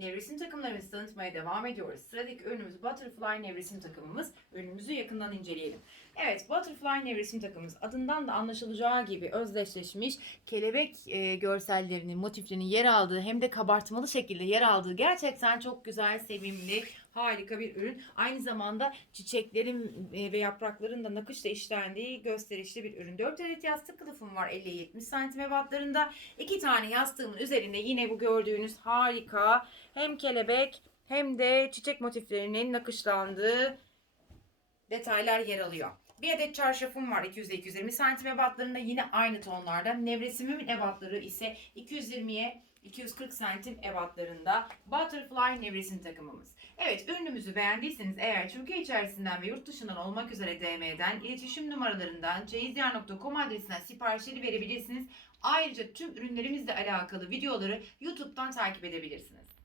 Nevresim takımlarımızı tanıtmaya devam ediyoruz. Sıradaki ürünümüz Butterfly Nevresim takımımız. Ürünümüzü yakından inceleyelim. Evet, Butterfly Nevresim takımımız adından da anlaşılacağı gibi özdeşleşmiş kelebek e, görsellerinin, motiflerinin yer aldığı hem de kabartmalı şekilde yer aldığı gerçekten çok güzel, sevimli, harika bir ürün. Aynı zamanda çiçeklerin e, ve yaprakların da nakışla işlendiği gösterişli bir ürün. 4 adet yastık kılıfım var 50-70 santim ebatlarında. İki tane yastığımın üzerinde yine bu gördüğünüz harika hem kelebek hem de çiçek motiflerinin nakışlandığı detaylar yer alıyor. Bir adet çarşafım var 200-220 santim ebatlarında yine aynı tonlarda. Nevresimin ebatları ise 220'ye 240 santim ebatlarında Butterfly nevresim takımımız. Evet ürünümüzü beğendiyseniz eğer Türkiye içerisinden ve yurt dışından olmak üzere DM'den iletişim numaralarından çeyizdiyar.com adresinden siparişleri verebilirsiniz. Ayrıca tüm ürünlerimizle alakalı videoları YouTube'dan takip edebilirsiniz.